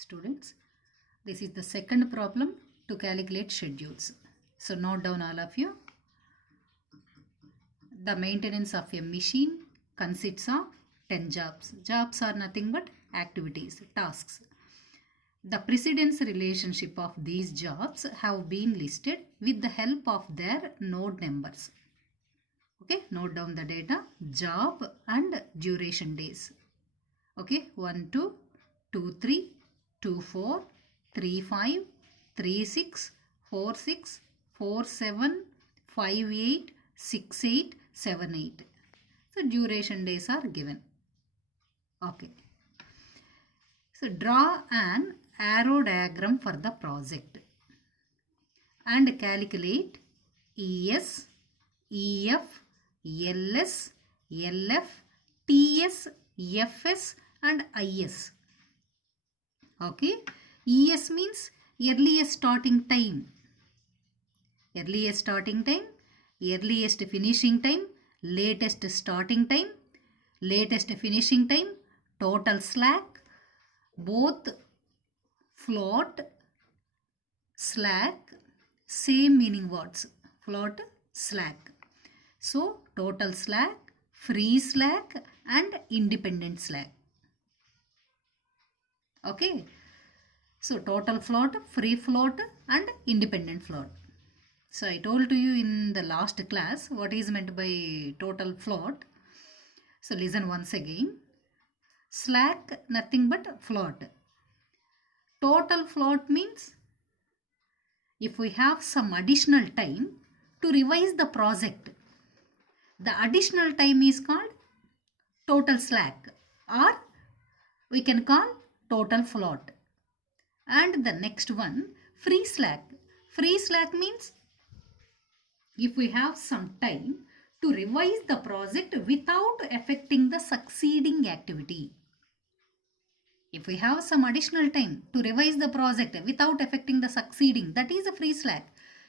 Students, this is the second problem to calculate schedules. So note down all of you. The maintenance of a machine consists of 10 jobs. Jobs are nothing but activities, tasks. The precedence relationship of these jobs have been listed with the help of their node numbers. Okay, note down the data, job and duration days. Okay, 1, 2, 2, 3, 2, 4, 3, 5, 3, 6, 4, 6, 4, 7, 5, 8, 6, 8, 7, 8. So duration days are given. Okay. So draw an arrow diagram for the project and calculate ES, EF, LS, LF, TS, FS and IS. Okay. ES means earliest starting time. Earliest starting time, earliest finishing time, latest starting time, latest finishing time, total slack, both float, slack, same meaning words. Float, slack. So total slack, free slack and independent slack. Okay. So total float, free float and independent float. So I told to you in the last class what is meant by total float. So listen once again. Slack nothing but float. Total float means if we have some additional time to revise the project, the additional time is called total slack or we can call total float. And the next one, free slack. Free slack means if we have some time to revise the project without affecting the succeeding activity. If we have some additional time to revise the project without affecting the succeeding, that is a free slack.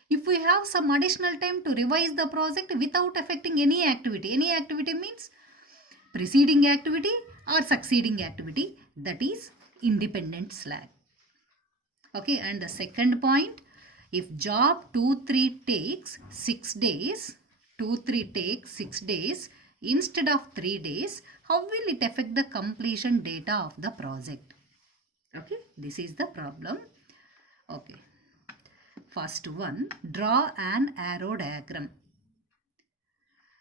If we have some additional time to revise the project without affecting any activity means preceding activity or succeeding activity, that is independent slack. Okay, and the second point, if job 2, 3 takes 6 days, 2, 3 takes 6 days instead of 3 days, how will it affect the completion data of the project? Okay, this is the problem. Okay, first one, draw an arrow diagram.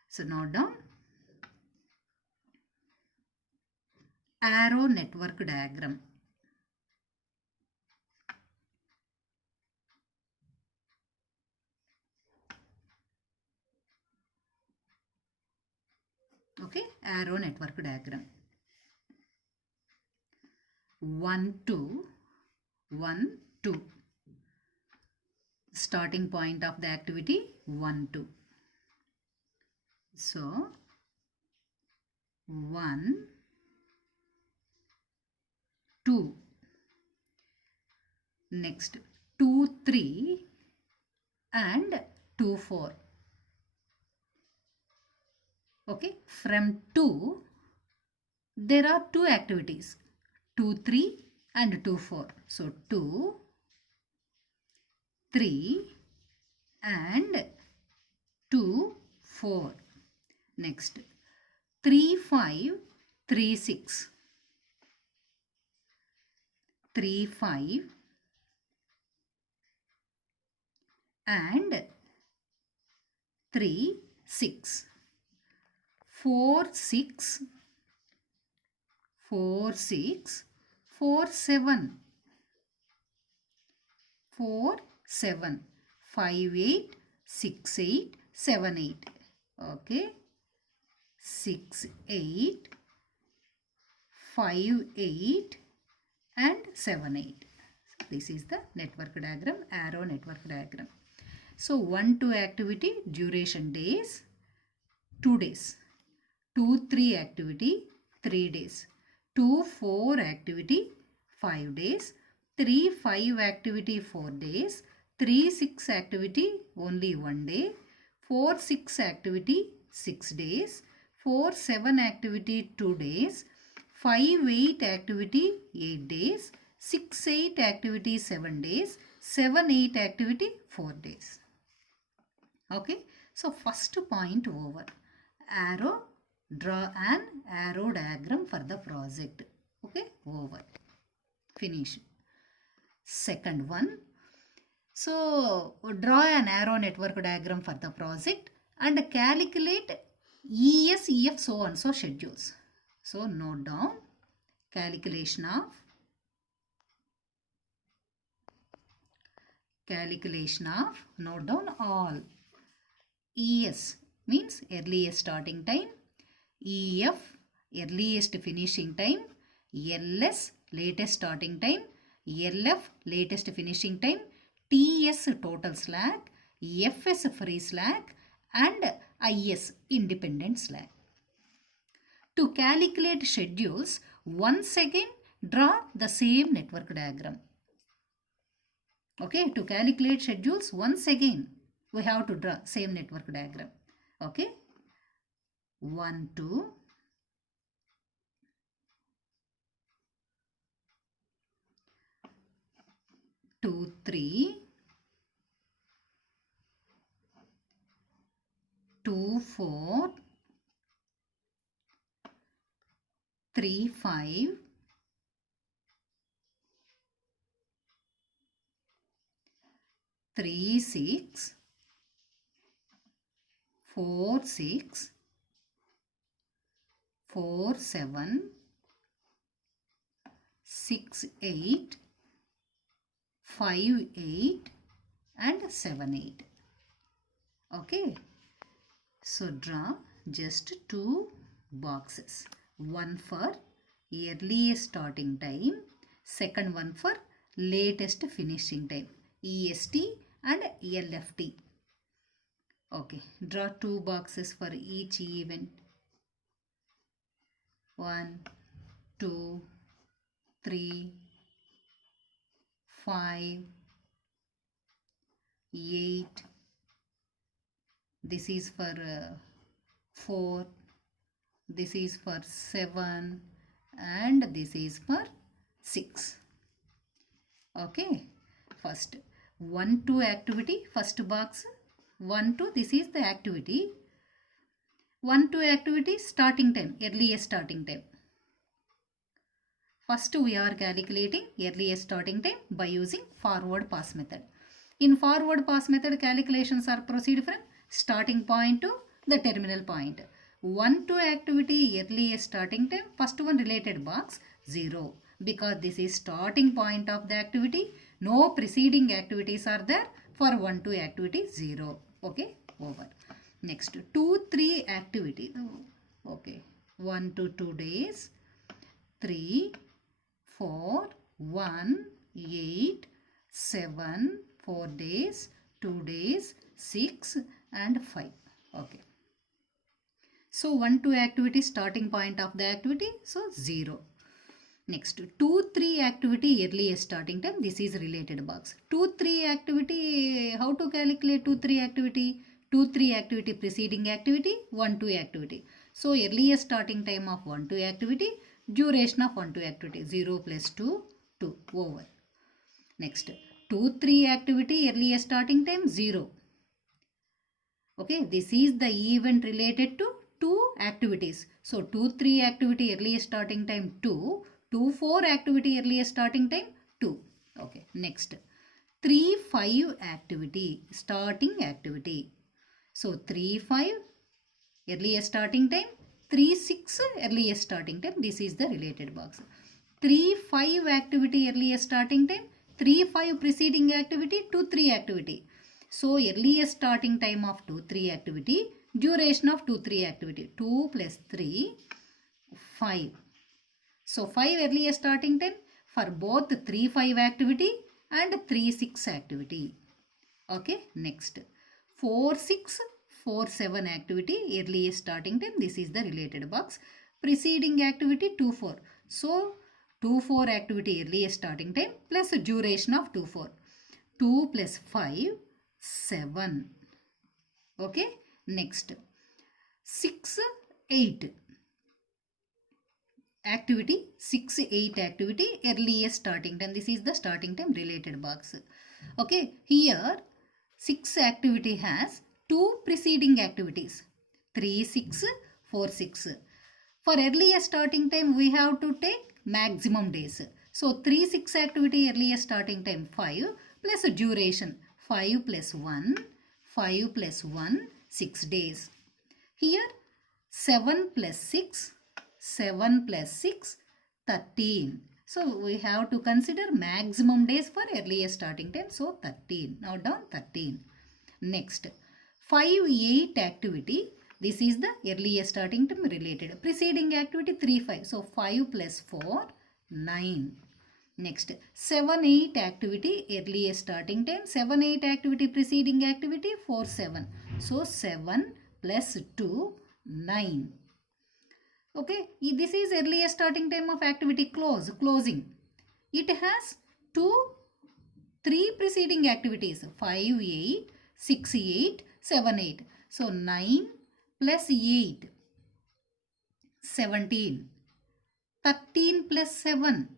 So note down arrow network diagram. Okay, arrow network diagram. 1, 2, 1, 2. Starting point of the activity 1, 2. So 1, 2. Next 2, 3 and 2, 4. Okay, from 2 there are two activities 2, 3 and 2, 4. So 2, 3 and 2, 4. Next 3, 5, 3, 6. 3, 5 and 3, 6. 4, 6, 4, 6, 4, 7. 4, 7. 5, 8, 6, 8, 7, 8. Okay. 6, 8, 5, 8 and 7, 8. This is the network diagram, arrow network diagram. So 1, 2 activity, duration days, 2 days. 2, 3 activity, 3 days. 2, 4 activity, 5 days. 3, 5 activity, 4 days. 3, 6 activity, only 1 day. 4, 6 activity, 6 days. 4, 7 activity, 2 days. 5, 8 activity, 8 days. 6-8 activity 7 days, 7-8 activity 4 days. Okay, so first point over. Arrow, draw an arrow diagram for the project. Okay, over. Finish. Second one. So draw an arrow network diagram for the project and calculate ES, EF, so on so schedules. So note down calculation of note down all. ES means earliest starting time, EF earliest finishing time, LS latest starting time, LF latest finishing time, TS total slack, FS free slack and IS independent slack. To calculate schedules, once again draw the same network diagram. Okay, to calculate schedules, once again we have to draw same network diagram. Okay, 1, 2, 2, 3, 2, 4, 3, 5, 3, 6, 4, 6, 4, 7, 6, 8, 5, 8 and 7, 8. Okay. So draw just 2 boxes. One for earliest starting time, second one for latest finishing time, EST and LFT. Okay, draw 2 boxes for each event. 1, 2, 3, 5, 8. This is for 4. This is for 7 and this is for 6. Okay, first 1 2 activity, first box 1 2, this is the activity. 1 2 activity starting time, earliest starting time. First we are calculating earliest starting time by using forward pass method. In forward pass method, calculations are proceed from starting point to the terminal point. 1 2 activity earliest starting time, first one related box 0, because this is starting point of the activity. No preceding activities are there. For 1 2 activity 0. Okay, over. Next 2 3 activity. Okay, 1 to 2 days, 3 4 1 8 7 4 days, 2 days, 6 and 5. Okay. So 1 2 activity starting point of the activity, so 0. Next 2 3 activity earliest starting time, this is related box. 2 3 activity, how to calculate 2 3 activity? 2 3 activity preceding activity, 1 2 activity. So earliest starting time of 1 2 activity, duration of 1 2 activity, 0 plus 2 2, over. Next 2 3 activity earliest starting time 0. Okay, this is the event related to 2 activities. So 2 3 activity earliest starting time 2, 2 4 activity earliest starting time 2. Okay, next 3 5 activity starting activity. So 3 5 earliest starting time, 3 6 earliest starting time, this is the related box. 3 5 activity earliest starting time, 3 5 preceding activity, 2 3 activity. So earliest starting time of 2 3 activity, duration of 2 3 activity, 2 plus 3 5. So 5 earliest starting time for both 3 5 activity and 3 6 activity. Okay, next 4 6 4 7 activity earliest starting time, this is the related box. Preceding activity 2 4. So 2 4 activity earliest starting time plus duration of 2 4. 2 plus 5 7. Okay, next 6 8. activity 6 8 activity earliest starting time. This is the starting time related box. Okay, here 6 activity has 2 preceding activities 3 6 4 6. For earliest starting time we have to take maximum days. So 3 6 activity earliest starting time 5 plus duration 5 plus 1 5 plus 1 6 days. Here 7 plus 6 7 plus 6 13. So we have to consider maximum days for earliest starting time. So 13. Now down 13. Next 5 8 activity. This is the earliest starting time related. Preceding activity 3 5. So 5 plus 4 9. Next 7 8 activity earliest starting time. 7 8 activity preceding activity 4 7. So 7 plus 2 9. Okay, this is earliest starting time of activity closing. It has 3 preceding activities 5 8 6 8 7 8. So 9 plus 8 17. 13 plus 7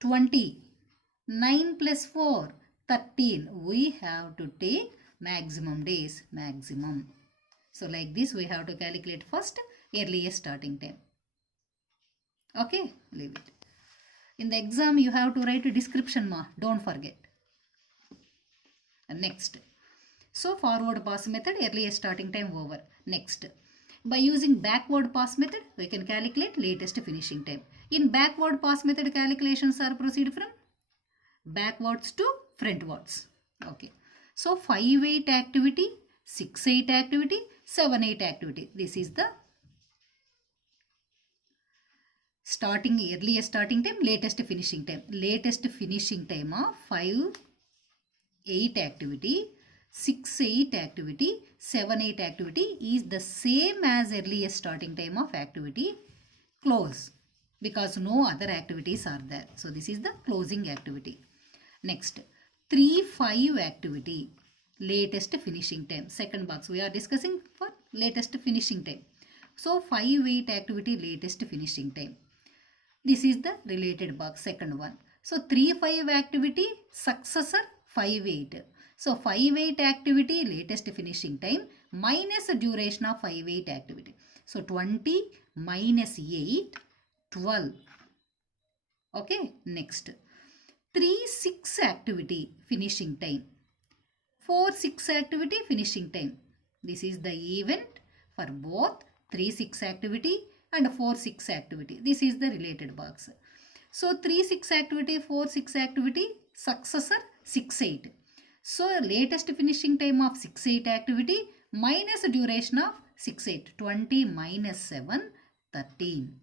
20. 9 plus 4 13. We have to take maximum days maximum. So like this we have to calculate first earliest starting time. Okay, leave it. In the exam you have to write a description ma, don't forget. Next. So forward pass method earliest starting time over. Next. By using backward pass method we can calculate latest finishing time. In backward pass method calculations are proceed from backwards to frontwards. Okay. So 5 8 activity, 6 8 activity, 7 8 activity. This is the starting earliest starting time, latest finishing time. Latest finishing time of 5 8 activity, 6 8 activity, 7 8 activity is the same as earliest starting time of activity close, because no other activities are there. So this is the closing activity. Next 3 5 activity, latest finishing time. Second box we are discussing for latest finishing time. So 5 8 activity latest finishing time. This is the related box, second one. So 3 5 activity successor 5 8. So 5 8 activity latest finishing time minus the duration of 5 8 activity. So 20 minus 8 12. Okay, next 3 6 activity finishing time. 4 6 activity finishing time. This is the event for both 3 6 activity and 4 6 activity. This is the related box. So 3 6 activity, 4 6 activity, successor 6 8. So latest finishing time of 6 8 activity minus duration of 6 8. 20 minus 7 13.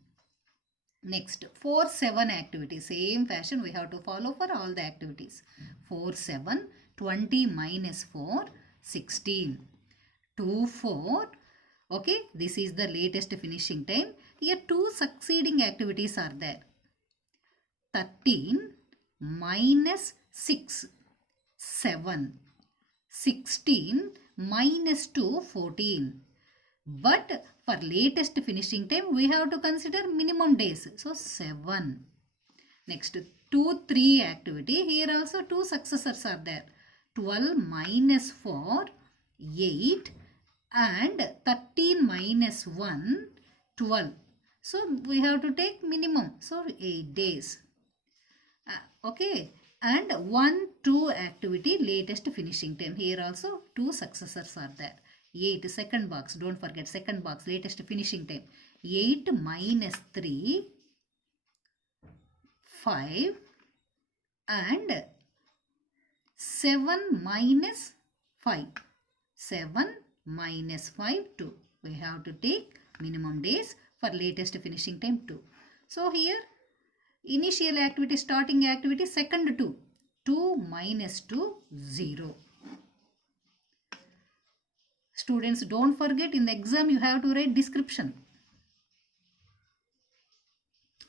Next 4 7 activity, same fashion we have to follow for all the activities. 4 7, 20 minus 4 16. 2 4. Okay, this is the latest finishing time. Here 2 succeeding activities are there. 13 minus 6 7. 16 minus 2 14. But for latest finishing time we have to consider minimum days. So 7. Next 2 3 activity. Here also 2 successors are there. 12 minus 4 8 and 13 minus 1 12. So we have to take minimum. So 8 days. Okay. And 1 2 activity latest finishing time. Here also 2 successors are there. 8 second box, don't forget second box, latest finishing time. 8 minus 3 5 and 7 minus 5. 7 minus 5 2. We have to take minimum days for latest finishing time 2. So here initial activity, starting activity, second 2. 2 minus 2 0. Students, don't forget in the exam you have to write description.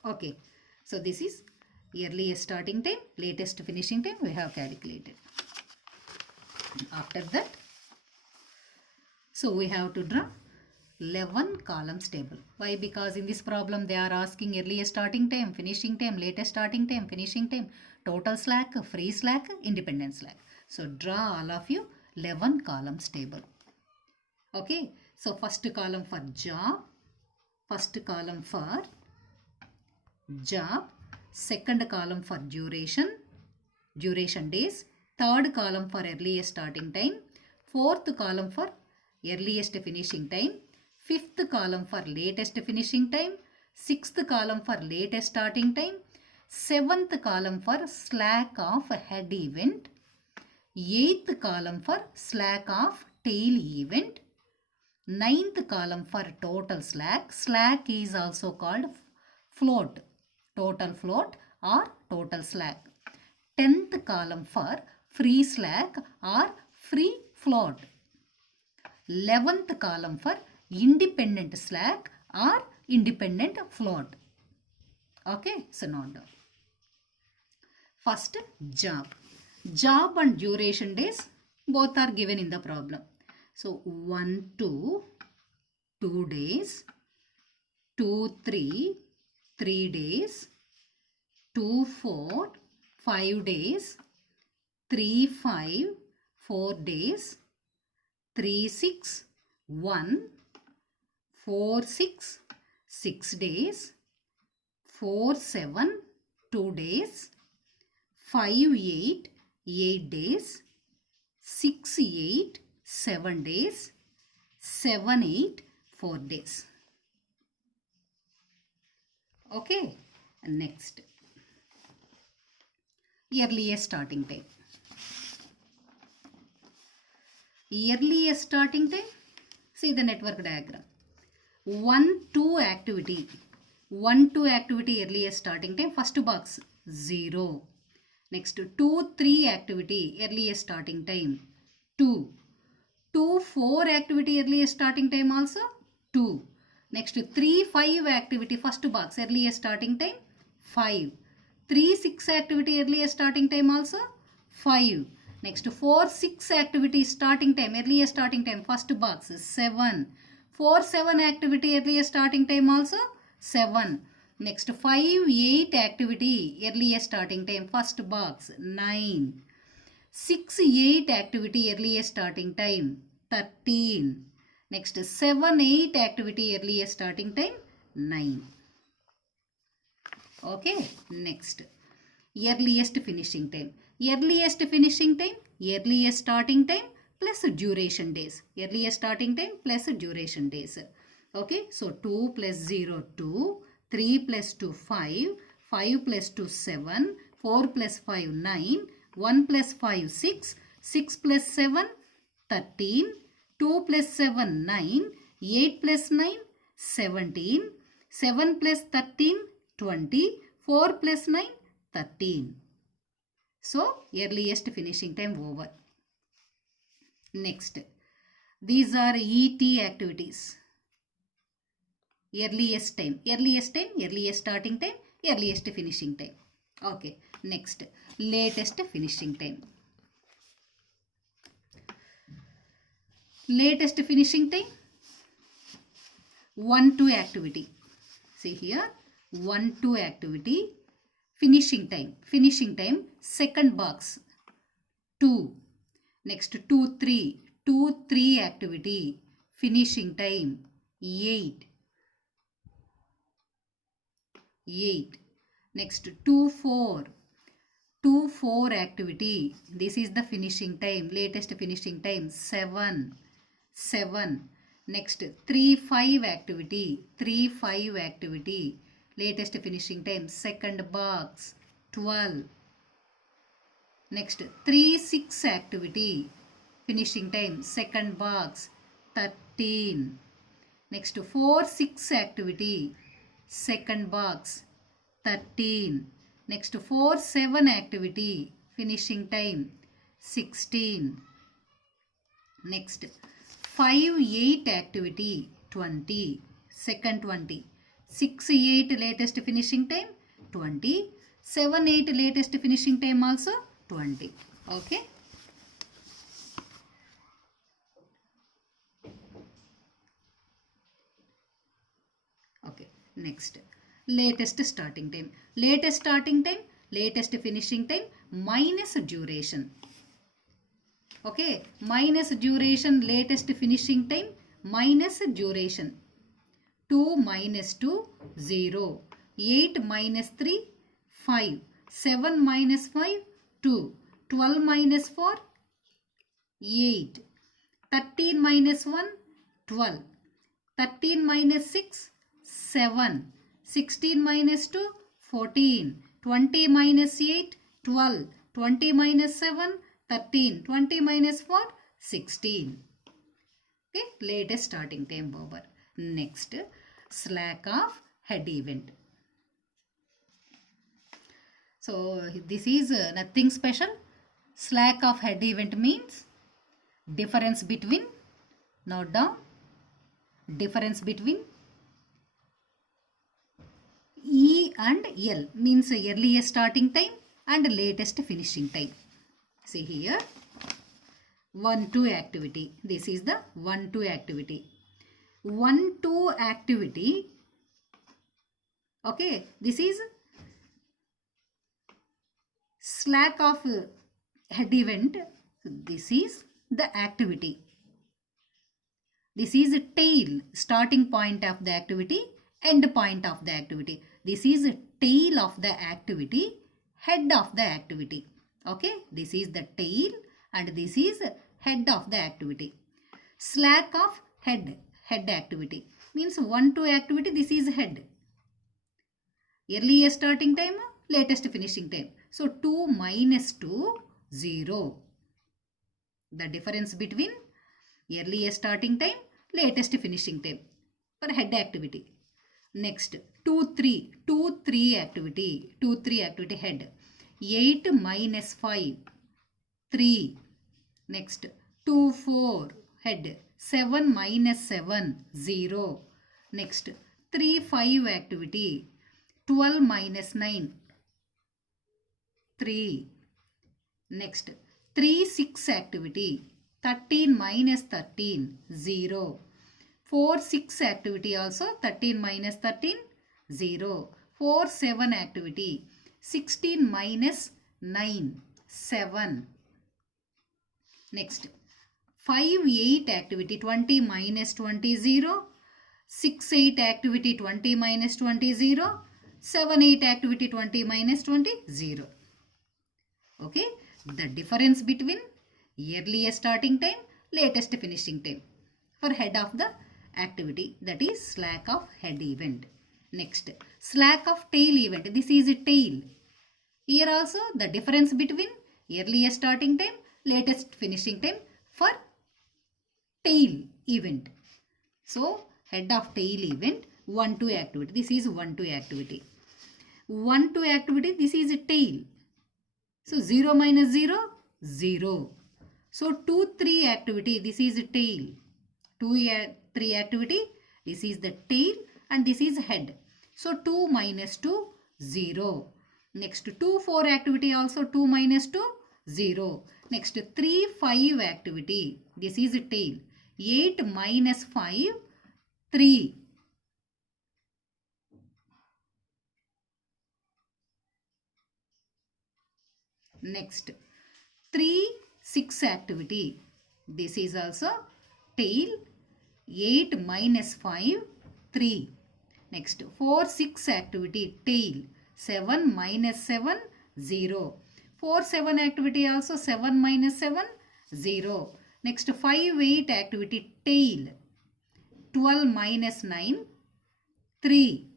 Okay. So this is earliest starting time, latest finishing time we have calculated. After that, so we have to draw 11 columns table. Why? Because in this problem they are asking earliest starting time, finishing time, latest starting time, finishing time, total slack, free slack, independent slack. So draw all of you 11 columns table. Okay. So first column for job, first column for job, second column for duration days, third column for earliest starting time, fourth column for earliest finishing time, fifth column for latest finishing time, sixth column for latest starting time, seventh column for slack of head event, eighth column for slack of tail event, ninth column for total slack. Slack is also called float, total float or total slack. 10th column for free slack or free float. 11th column for independent slack or independent float. Okay, so note down. First, job. Job and duration days both are given in the problem. So 1 to 2 days, 2 3 3 days, 2 4 5 days, 3 5 4 days, 3 6 1, 4 6 6 days, 4 7 2 days, 5 8 8 days, 6 8 7 days, 7 8 4 days. Okay, next, earliest starting time. Earliest starting time, see the network diagram. 1-2 activity, 1-2 activity earliest starting time, first box 0. Next 2-3 activity earliest starting time 2. 2-4 activity earliest starting time also 2. Next 3-5 activity first box earliest starting time 5. 3-6 activity earliest starting time also 5. Next 4-6 activity starting time earliest starting time first box 7. 4-7 activity earliest starting time also 7. Next 5-8 activity earliest starting time first box 9. 6-8 activity earliest starting time 13. Next 7-8 activity earliest starting time 9. Okay, next earliest finishing time. Earliest finishing time, earliest starting time plus duration days. Earliest starting time plus duration days. Okay, so 2 plus 0 2, 3 plus 2 5, 5 plus 2 7, 4 plus 5 9, 1 plus 5 6, 6 plus 7 13, 2 plus 7 9, 8 plus 9 17, 7 plus 13 20, 4 plus 9 13. So earliest finishing time over. Next, these are ET activities. Earliest time, earliest starting time, earliest finishing time. Okay, next, latest finishing time. Latest finishing time, 1-2 activity. See here, 1-2 activity, finishing time, second box 2. Next 2-3 activity, finishing time 8. Next 2-4 activity, this is the finishing time, latest finishing time 7. Next 3-5 activity, latest finishing time second box 12. Next 3-6 activity, finishing time second box 13. Next 4-6 activity, second box 13. Next 4-7 activity, finishing time 16. Next 5-8 activity 20, second 20. 6-8 latest finishing time 20. 7-8 latest finishing time also 20. Okay. Next, latest starting time. Latest starting time, latest finishing time minus duration. Okay, minus duration, latest finishing time minus duration. 2 minus 2, 0. 8 minus 3, 5. 7 minus 5, 2. 12 minus 4, 8. 13 minus 1, 12. 13 minus 6, 7. 16 minus 2, 14. 20 minus 8, 12. 20 minus 7, 13. 20 minus 4, 16. Okay, latest starting time over. Next, slack of head event. So this is nothing special. Slack of head event means difference between, note down, difference between E and L means earliest starting time and latest finishing time. See here, 1-2 activity. This is the 1-2 activity. 1-2 activity. Okay, this is slack of head event. This is the activity. This is a tail, starting point of the activity, end point of the activity. This is a tail of the activity, head of the activity. Okay, this is the tail and this is head of the activity. Slack of head activity means 1-2 activity. This is head. Earliest starting time, latest finishing time. So 2 minus 2, 0. The difference between earliest starting time, latest finishing time for head activity. Next, 2-3 activity. 2-3 activity head. 8 minus 5, 3. Next, 2-4 head. 7 minus 7, 0. Next, 3-5 activity. 12 minus 9, 3. Next, 3-6 activity. 13 minus 13, 0. 4-6 activity also, 13 minus 13, 0. 4-7 activity. 16 minus 9, 7. Next, 5-8 activity. 20 minus 20, 0. 6-8 activity. 20 minus 20, 0. 7-8 activity. 20 minus 20, 0. Okay, the difference between earliest starting time, latest finishing time for head of the activity, that is slack of head event. Next, slack of tail event. This is a tail. Here also the difference between earliest starting time, latest finishing time for tail event. So head of tail event, 1-2 activity. This is 1-2 activity. 1-2 activity, this is a tail. So 0 minus 0, 0. So 2-3 activity, this is tail. 2-3 activity, this is the tail and this is head. So 2 minus 2, 0. Next 2-4 activity also 2 minus 2, 0. Next 3-5 activity, this is tail. 8 minus 5, 3. Next 3-6 activity, this is also tail. 8 minus 5, 3. Next 4-6 activity, tail. 7 minus 7, 0. 4-7 activity also 7 minus 7, 0. Next 5-8 activity, tail. 12 minus 9, 3.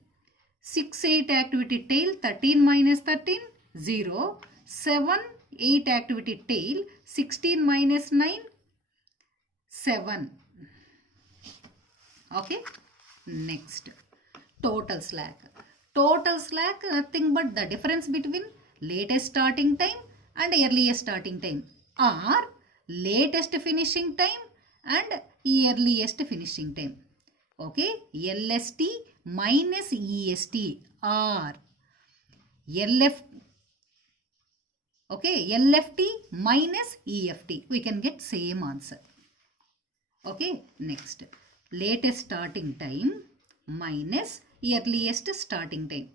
6-8 activity, tail. 13 minus 13, 0. 7-8 activity, tail. 16 minus 9, 7. Okay. Next, total slack. Total slack, nothing but the difference between latest starting time and earliest starting time, or latest finishing time and earliest finishing time. Okay, LST minus EST, or LF. Okay, LFT minus EFT. We can get same answer. Okay, next, latest starting time minus earliest starting time,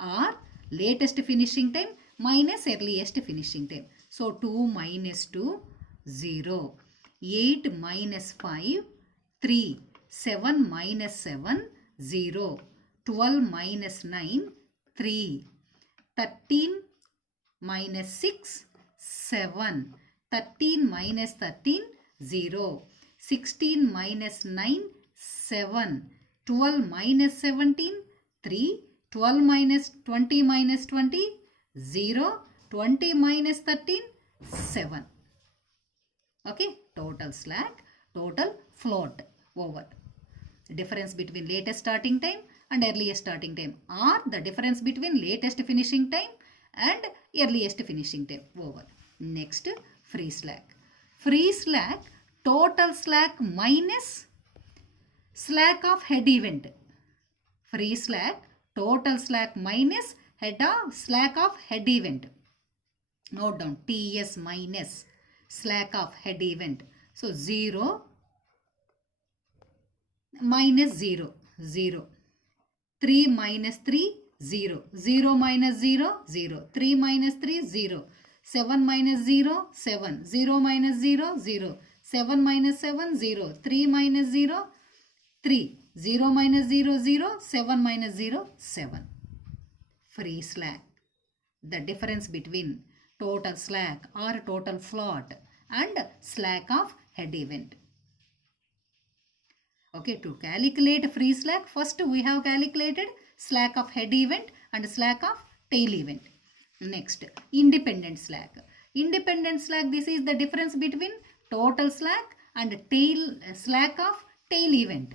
or latest finishing time minus earliest finishing time. So 2 minus 2, 0. 8 minus 5, 3. 7 minus 7, 0. 12 minus 9, 3. 13 minus 6, 7. 13 minus 13, 0. 16 minus 9, 7. 12 minus 17, 3. 12 minus 20 minus 20, 0. 20 minus 13, 7. Okay, total slack, total float over. Difference between latest starting time and earliest starting time, or the difference between latest finishing time and earliest finishing time over. Next, free slack. Free slack, total slack minus slack of head event. Free slack, total slack minus slack of head event. Note down, TS minus slack of head event. So 0 minus 0, 0. 3 minus 3, 0. 0 minus 0, 0. 3 minus 3, 0. 7 minus 0, 7. 0 minus 0, 0. 7 minus 7, 0. 3 minus 0, 3. 0 minus 0, 0. 7 minus 0, 7. Free slack. The difference between total slack or total float and slack of head event. Okay, to calculate free slack, first we have calculated slack of head event and slack of tail event. Next, independent slack. Independent slack, this is the difference between total slack and tail slack of tail event.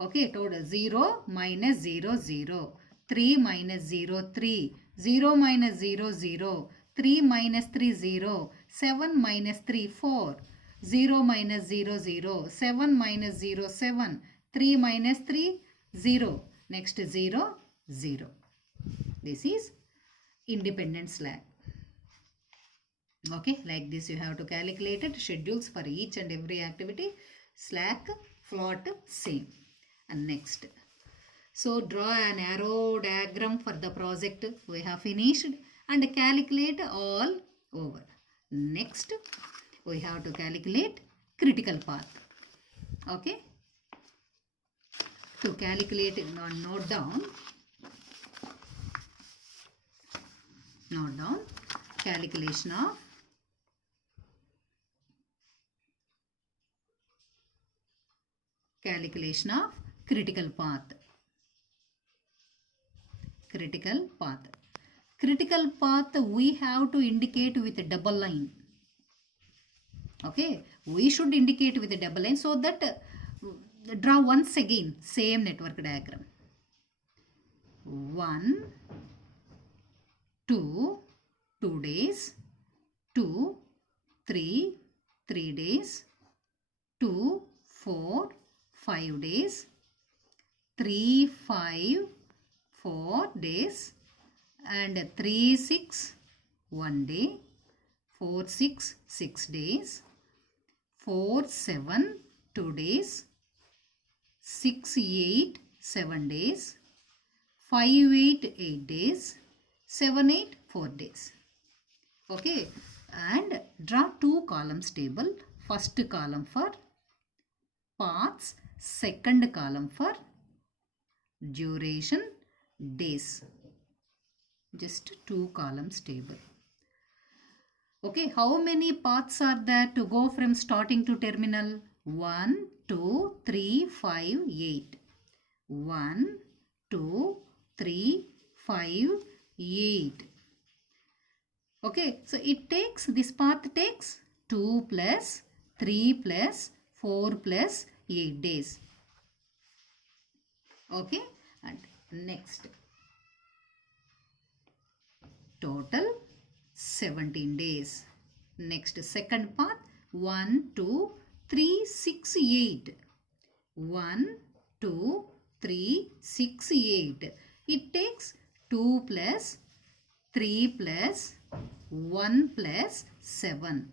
Okay, total 0 minus 0, 0. 3 minus 0, 3. 0 minus 0, 0. 3 minus 3, 0. 7 minus 3, 4. 0 minus 0, 0. 7 minus 0, 7. 3 minus 3, 0. Next 0, 0. This is independent slack. Okay, like this you have to calculate it. Schedules for each and every activity. Slack, float, same. And next. So draw an arrow diagram for the project we have finished and calculate all over. Next, we have to calculate critical path. Okay. To calculate, note down, calculation of critical path. Critical path. Critical path we have to indicate with a double line. Okay, we should indicate with a double line so that draw once again same network diagram. 1, 2, 2 days, 2, 3, 3 days, 2, 4, 5 days, 3, 5, 4 days, and 3, 6, 1 day, 4, 6, 6 days, 4, 7, 2 days, 6, 8, 7 days, 5, 8, 8 days, 7, 8, 4 days. Okay, and draw two columns table. First column for paths, second column for duration, days. Just two columns table. Okay, how many paths are there to go from starting to terminal? 1, 2, 3, 5, 8. 1, 2, 3, 5, 8. Okay, so it takes, this path takes 2 plus 3 plus 4 plus 8 days. Okay, and next, total 17 days. Next, second path, 1, 2, 3, 6, 8. 1, 2, 3, 6, 8. It takes 2 plus 3 plus 1 plus 7.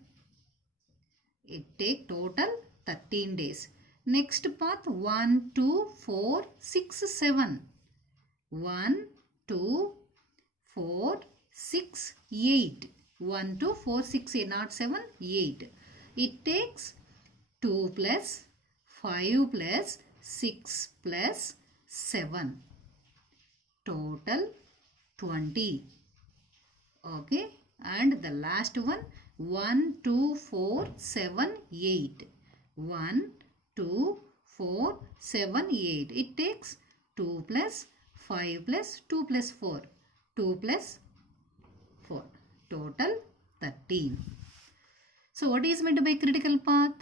It takes total 13 days. Next path 1, 2, 4, 6, 7. 1, 2, 4, 6, 8. 1, 2, 4, 6, 8, not 7, 8. It takes 2 plus 5 plus 6 plus 7. Total 20. Okay. And the last one 1, 2, 4, 7, 8. 1, 2, 4, 7, 8. It takes 2 plus 5 plus 2 plus 4. 2 plus 4. Total 13. So what is meant by critical path?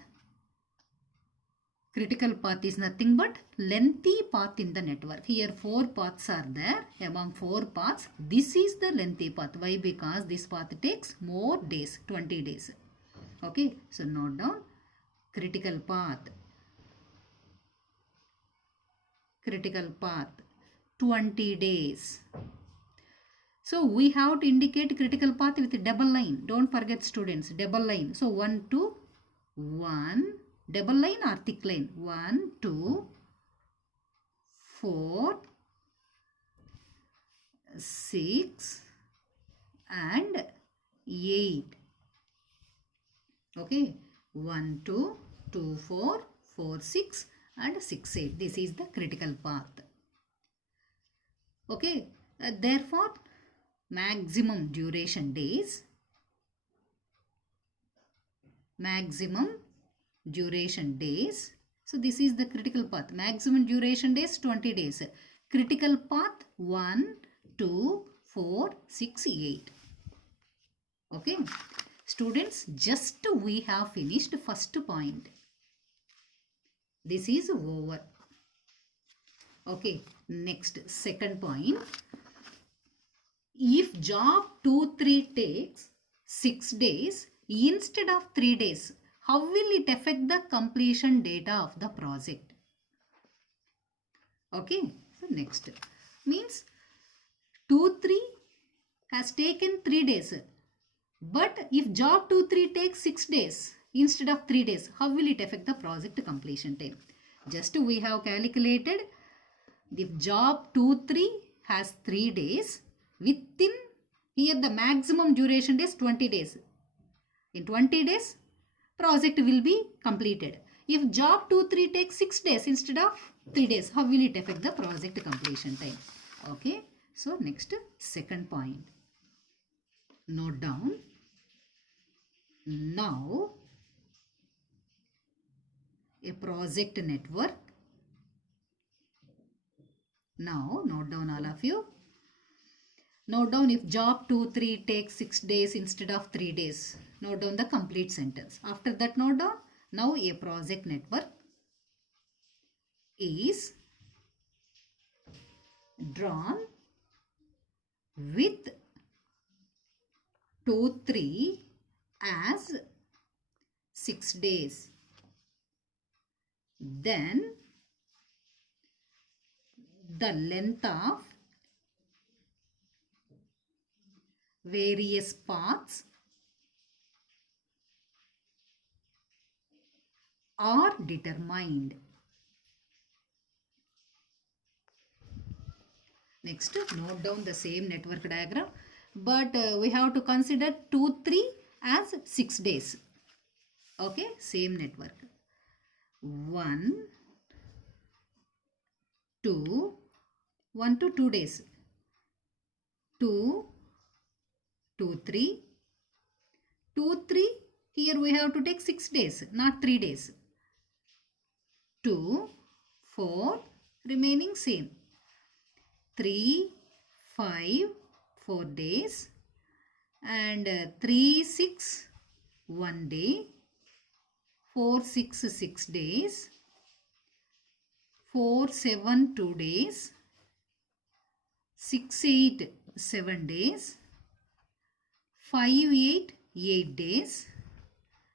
Critical path is nothing but lengthy path in the network. Here 4 paths are there. Among 4 paths, this is the lengthy path. Why? Because this path takes more days, 20 days. Okay, so note down critical path. Critical path 20 days. So we have to indicate critical path with a double line. Don't forget students, double line. So 1, 2, 1, double line or thick line. 1, 2, 4, 6 and 8. Okay, 1, 2, 2, 4, 4, 6 and 6, 8. This is the critical path. Okay, therefore maximum duration days, so this is the critical path. Maximum duration days 20 days. Critical path 1, 2, 4, 6, 8. Okay, students, just we have finished first point. This is over. Okay, next second point. If job 2, 3 takes 6 days instead of 3 days, how will it affect the completion data of the project? Okay, so next means 2, 3 has taken 3 days. But if job 2, 3 takes 6 days instead of 3 days, how will it affect the project completion time? Just we have calculated if job 2, 3 has 3 days, within here the maximum duration days 20 days. In 20 days, project will be completed. If job 2, 3 takes 6 days instead of 3 days, how will it affect the project completion time? Okay, so next second point. Note down. Now, a project network. Now, note down all of you. Note down if job 2, 3 takes 6 days instead of 3 days. Note down the complete sentence. After that, note down. Now, a project network is drawn with 2, 3 as 6 days. Then, the length of various paths are determined. Next, note down the same network diagram, but we have to consider 2, 3 as 6 days. Okay, same network. 1, 2, 1 to 2 days. 2, 2, 3. 2, 3, here we have to take 6 days, not 3 days. 2, 4, remaining same. 3, 5, 4 days. And 3, 6, 1 day. 4, 6, 6 days. 4, 7, 2 days. 6, 8, 7 days. 5, 8, 8 days.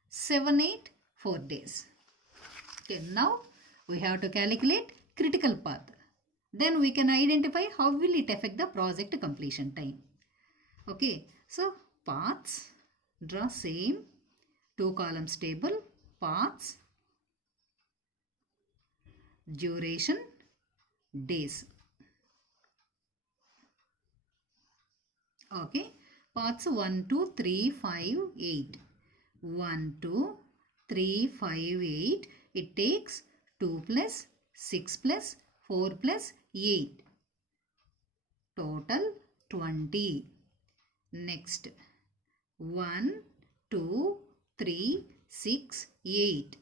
7, 8, 4 days. Okay, now we have to calculate critical path. Then we can identify how will it affect the project completion time. Okay, so paths, draw same 2 columns table, paths, duration days. Okay, paths 1, 2, 3, 5, 8. 1, 2, 3, 5, 8. It takes 2 plus 6 plus 4 plus 8. Total 20. Next, 1, 2, 3, 6, 8.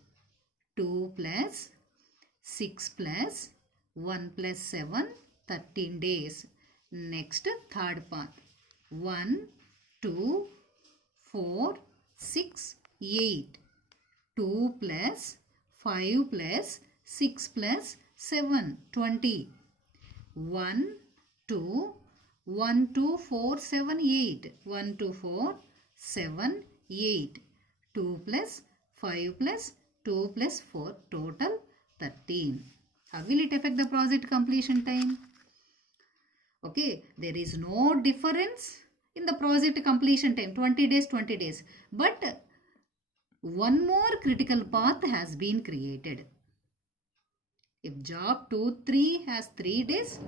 2 plus 6 plus 1 plus 7, 13 days. Next, third path. 1, 2, 4, 6, 8. 2 plus 5 plus 6 plus 7, 20. 1, 2, 1, 2, 4, 7, 8. 1, 2, 4, 7, 8. 2 plus 5 plus 2 plus 4, total 13. How will it affect the project completion time? Okay, there is no difference in the project completion time, 20 days, 20 days. But one more critical path has been created. If job 2, 3 has 3 days,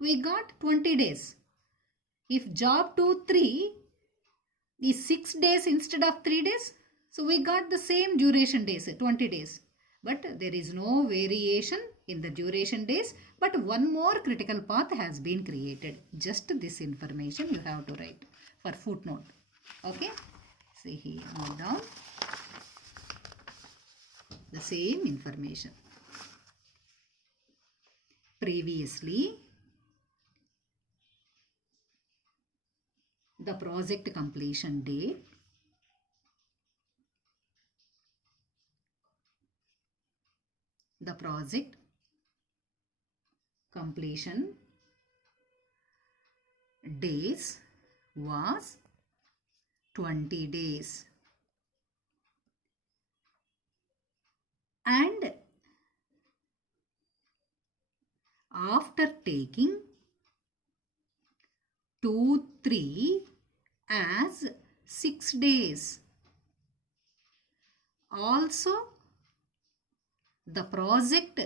we got 20 days. If job 2, 3 is 6 days instead of 3 days, so we got the same duration days, 20 days. But there is no variation in the duration days, but one more critical path has been created. Just this information you have to write for footnote. Okay, see here, note down the same information. Previously, the project completion date completion days was 20 days. And after taking 2, 3 as 6 days, also the project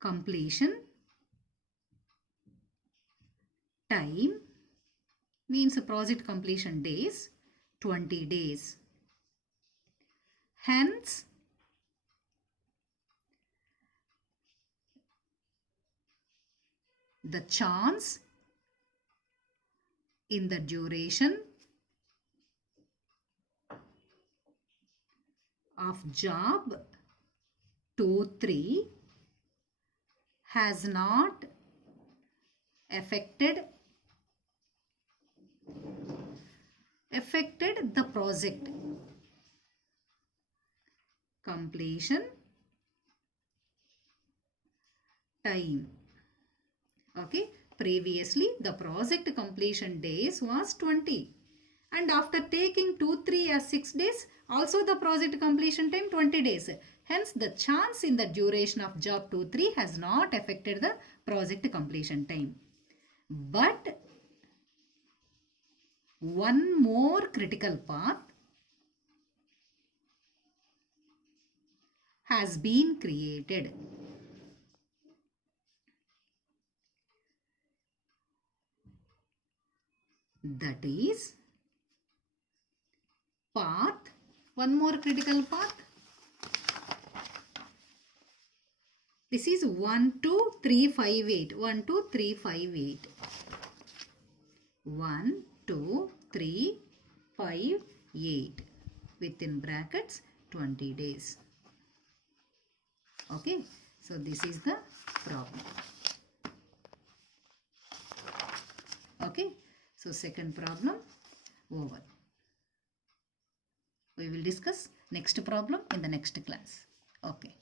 completion time means project completion days 20 days. Hence, the chance in the duration of job 2, 3 has not affected the project completion time. Okay, previously the project completion days was 20, and after taking 2, 3 as 6 days, also the project completion time 20 days. Hence, the chance in the duration of job 2, 3 has not affected the project completion time. But one more critical path has been created. That is path, one more critical path. This is 1, 2, 3, 5, 8. 1, 2, 3, 5, 8. 1, 2, 3, 5, 8. Within brackets 20 days. Okay, so this is the problem. Okay, so second problem over. We will discuss next problem in the next class. Okay.